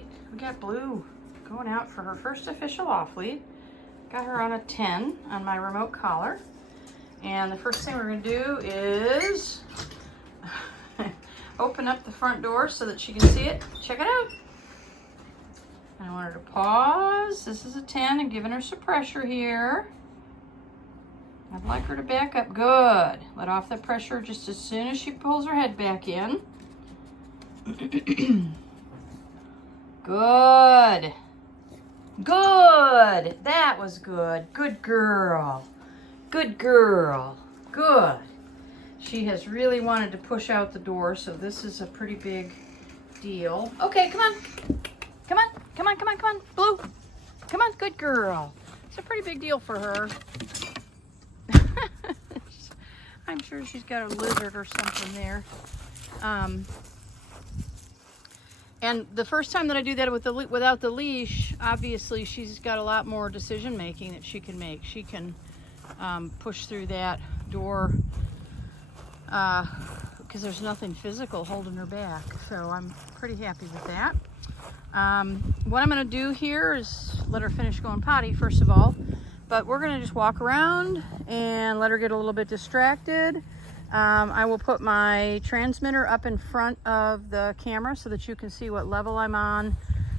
right, we got Blue going out for her first official off lead. Got her on a 10 on my remote collar. And the first thing we're gonna do is open up the front door so that she can see it. Check it out. And I want her to pause. This is a 10 and giving her some pressure here. I'd like her to back up. Good. Let off the pressure just as soon as she pulls her head back in. Good. Good. That was good. Good girl. Good girl. Good. She has really wanted to push out the door, so this is a pretty big deal. Okay, come on. Come on. Come on, come on, come on. Blue. Come on, good girl. It's a pretty big deal for her. I'm sure she's got a lizard or something there. And the first time that I do that with without the leash, obviously she's got a lot more decision making that she can make. She can push through that door because there's nothing physical holding her back. So I'm pretty happy with that. What I'm going to do here is let her finish going potty first of all. But we're going to just walk around and let her get a little bit distracted. I will put my transmitter up in front of the camera so that you can see what level I'm on,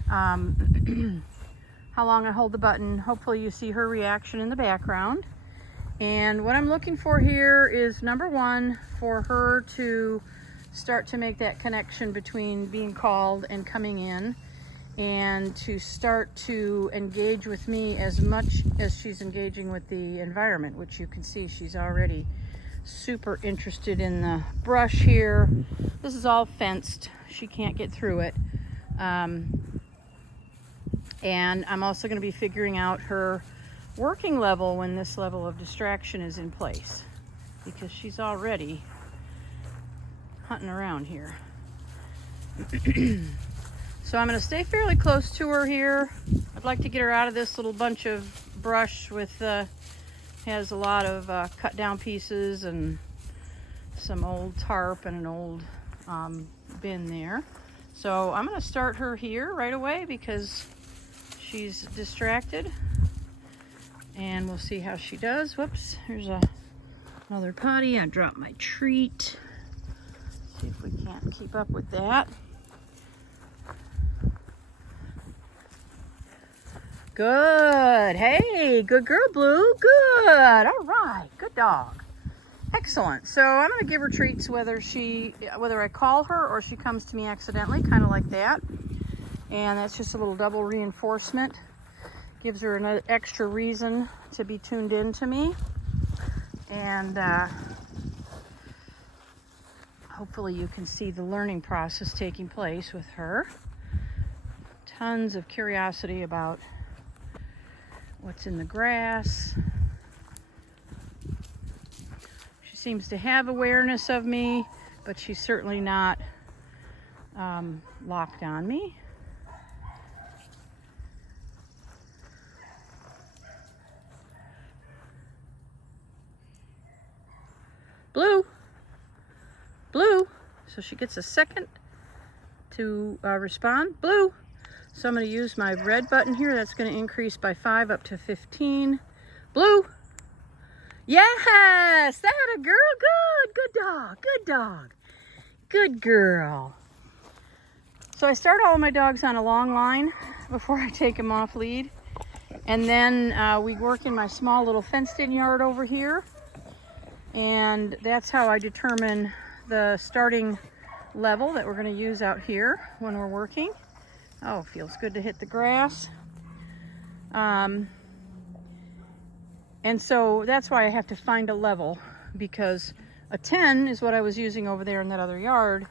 how long I hold the button. Hopefully you see her reaction in the background. And what I'm looking for here is, number one, for her to start to make that connection between being called and coming in, and to start to engage with me as much as she's engaging with the environment, which you can see she's already super interested in the brush here. This is all fenced. She can't get through it. And I'm also going to be figuring out her working level when this level of distraction is in place, because she's already hunting around here. So I'm going to stay fairly close to her here. I'd like to get her out of this little bunch of brush with has a lot of cut down pieces and some old tarp and an old bin there. So I'm going to start her here right away because she's distracted, and we'll see how she does. Whoops, here's another potty. I dropped my treat. See if we can't keep up with that. Good. Hey, good girl, Blue. Good. All right. Good dog. Excellent. So I'm going to give her treats whether I call her or she comes to me accidentally, kind of like that. And that's just a little double reinforcement. Gives her another extra reason to be tuned in to me. And hopefully you can see the learning process taking place with her. Tons of curiosity about what's in the grass. She seems to have awareness of me, but she's certainly not locked on me. Blue. Blue. So she gets a second to respond. Blue. So I'm going to use my red button here. That's going to increase by 5 up to 15. Blue. Yes, that a girl. Good. Good dog. Good dog. Good girl. So I start all of my dogs on a long line before I take them off lead. And then we work in my small little fenced-in yard over here. And that's how I determine the starting level that we're going to use out here when we're working. Oh, feels good to hit the grass. And so that's why I have to find a level, because a 10 is what I was using over there in that other yard.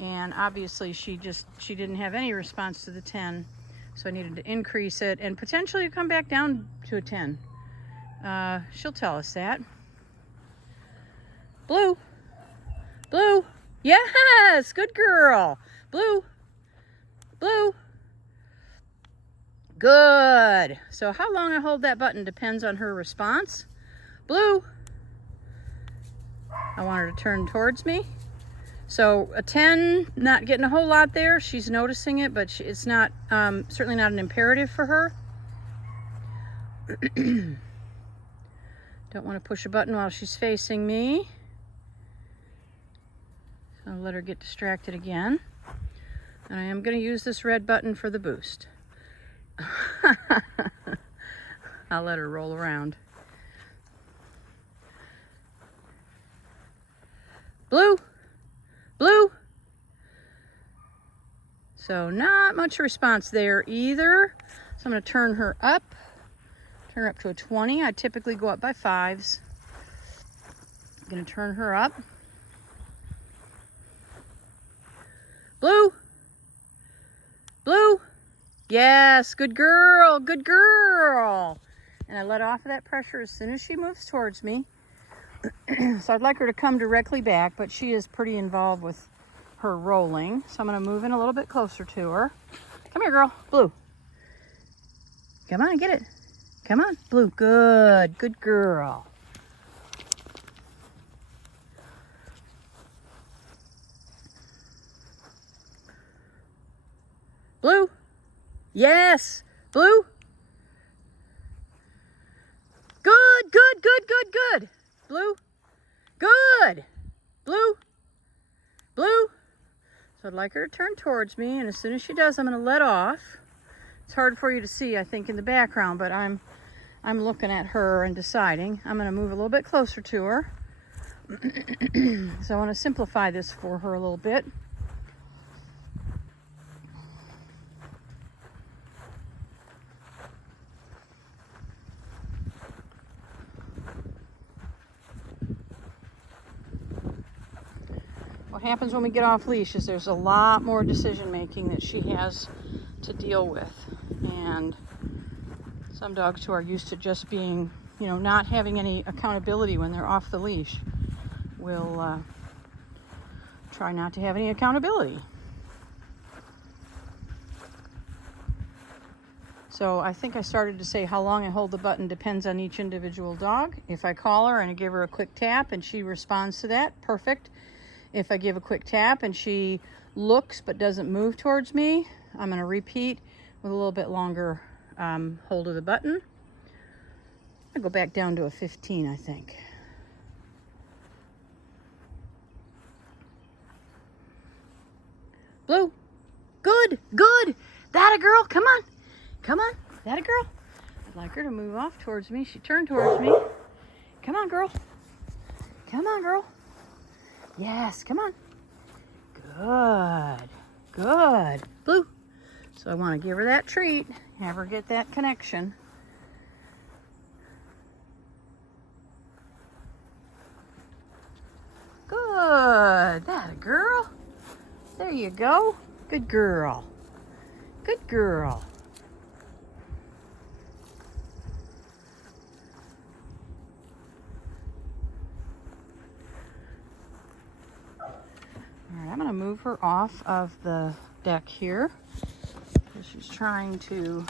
And obviously she didn't have any response to the 10. So I needed to increase it and potentially come back down to a 10. She'll tell us that. Blue. Blue. Yes, good girl. Blue. Blue. Good. So how long I hold that button depends on her response. Blue. I want her to turn towards me. So a 10, not getting a whole lot there. She's noticing it, but it's not, certainly not an imperative for her. Don't want to push a button while she's facing me. So I'll let her get distracted again. And I am going to use this red button for the boost. I'll let her roll around. Blue, blue. So not much response there either. So I'm going to turn her up to a 20. I typically go up by 5s. I'm going to turn her up. Blue, blue. Yes, good girl, good girl. And I let off of that pressure as soon as she moves towards me. So I'd like her to come directly back, but she is pretty involved with her rolling. So I'm going to move in a little bit closer to her. Come here, girl. Blue. Come on, get it. Come on, Blue. Good. Good girl. Blue. Yes. Blue. Good, good, good, good, good. Blue. Good. Blue. Blue. So I'd like her to turn towards me, and as soon as she does, I'm going to let off. It's hard for you to see, I think, in the background, but I'm looking at her and deciding. I'm going to move a little bit closer to her. So I want to simplify this for her a little bit. What happens when we get off leash is there's a lot more decision making that she has to deal with. And some dogs who are used to just being, you know, not having any accountability when they're off the leash will try not to have any accountability. So I think I started to say how long I hold the button depends on each individual dog. If I call her and I give her a quick tap and she responds to that, perfect. If I give a quick tap and she looks but doesn't move towards me, I'm going to repeat with a little bit longer hold of the button. I'll go back down to a 15, I think. Blue. Good, good. That a girl. Come on. Come on. That a girl. I'd like her to move off towards me. She turned towards me. Come on, girl. Come on, girl. Yes, come on. Good. Good. Blue. So I want to give her that treat. Have her get that connection. Good. That a girl. There you go. Good girl. Good girl. All right, I'm going to move her off of the deck here. She's trying to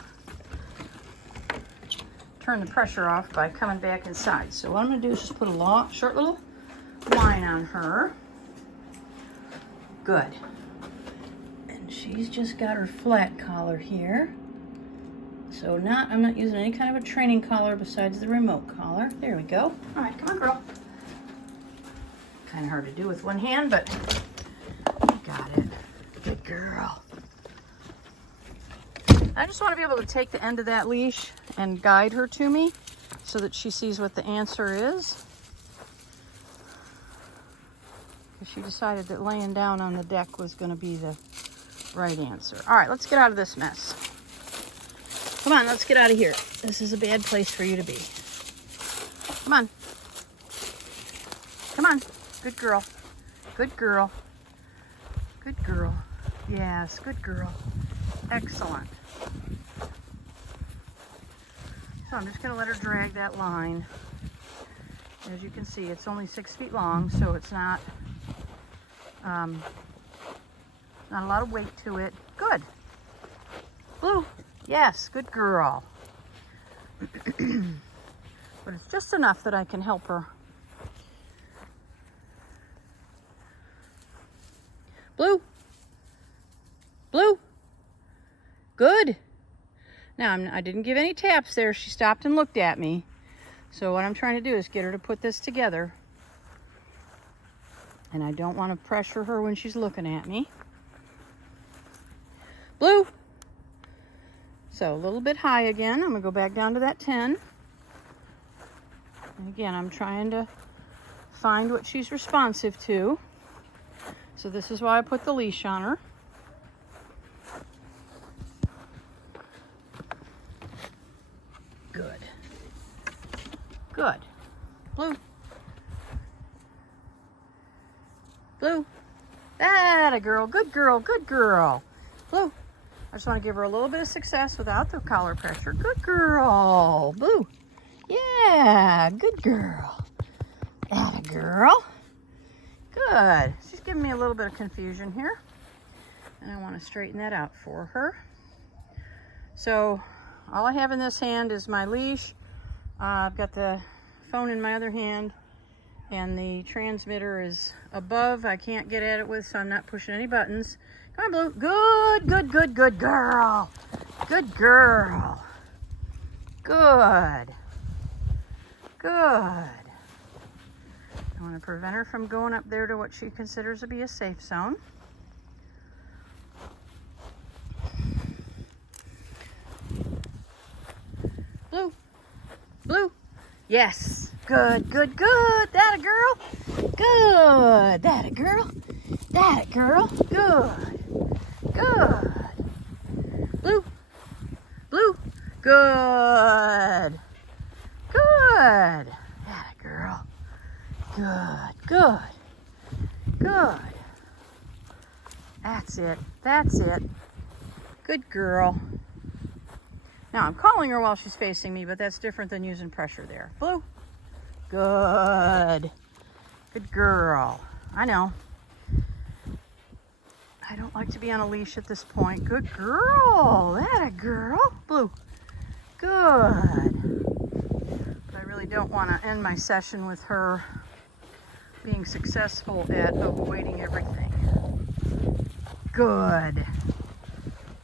turn the pressure off by coming back inside. So what I'm going to do is just put a short little line on her. Good. And she's just got her flat collar here. So I'm not using any kind of a training collar besides the remote collar. There we go. All right, come on, girl. Kind of hard to do with one hand, but got it. Good girl. I just want to be able to take the end of that leash and guide her to me so that she sees what the answer is. Because she decided that laying down on the deck was going to be the right answer. All right, let's get out of this mess. Come on, let's get out of here. This is a bad place for you to be. Come on. Come on. Good girl. Good girl. Good girl. Yes, good girl. Excellent. So I'm just going to let her drag that line. As you can see, it's only 6 feet long, so it's not a lot of weight to it. Good. Blue. Yes, good girl. But it's just enough that I can help her. Blue. Blue. Good. Now, I didn't give any taps there. She stopped and looked at me. So what I'm trying to do is get her to put this together. And I don't want to pressure her when she's looking at me. Blue. So a little bit high again. I'm going to go back down to that 10. And again, I'm trying to find what she's responsive to. So this is why I put the leash on her. Good. Good. Blue. Blue. Atta girl. Good girl. Good girl. Blue. I just want to give her a little bit of success without the collar pressure. Good girl. Blue. Yeah. Good girl. Atta girl. Good. She's giving me a little bit of confusion here. And I want to straighten that out for her. So all I have in this hand is my leash. I've got the phone in my other hand, and the transmitter is above. I can't get at it with, so I'm not pushing any buttons. Come on, Blue. Good, good, good, good girl. Good girl. Good. Good. I want to prevent her from going up there to what she considers to be a safe zone. Blue. Blue. Yes. Good, good, good. That a girl. Good. That a girl. That a girl. Good. Good. Blue. Blue. Good. Good. That a girl. Good. Good. Good. That's it. That's it. Good girl. Now, I'm calling her while she's facing me, but that's different than using pressure there. Blue. Good. Good girl. I know. I don't like to be on a leash at this point. Good girl. That a girl. Blue. Good. But I really don't want to end my session with her being successful at avoiding everything. Good.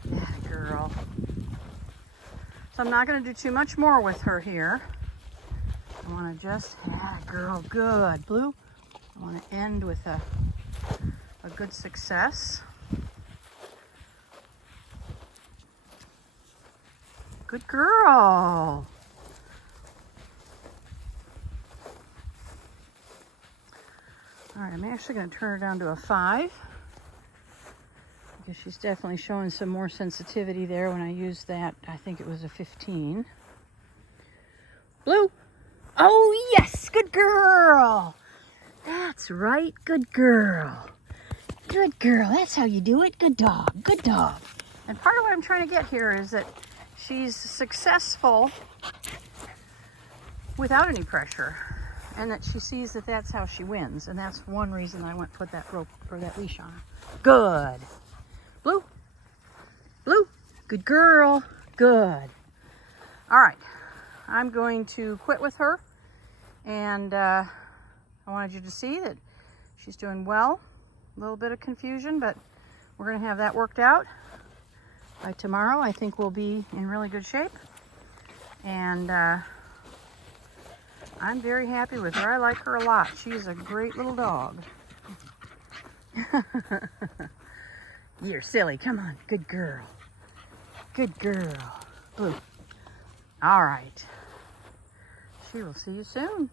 That a girl. So I'm not going to do too much more with her here. I want to just, yeah, girl, good. Blue, I want to end with a good success. Good girl. All right, I'm actually going to turn her down to a 5. Because she's definitely showing some more sensitivity there. When I used that, I think it was a 15. Blue. Oh, yes. Good girl. That's right. Good girl. Good girl. That's how you do it. Good dog. Good dog. And part of what I'm trying to get here is that she's successful without any pressure. And that she sees that that's how she wins. And that's one reason I went put that rope or that leash on her. Good. Blue. Blue. Good girl. Good. All right. I'm going to quit with her. And I wanted you to see that she's doing well. A little bit of confusion, but we're going to have that worked out. By tomorrow, I think we'll be in really good shape. And I'm very happy with her. I like her a lot. She's a great little dog. You're silly. Come on. Good girl. Good girl. Blue. All right. She will see you soon.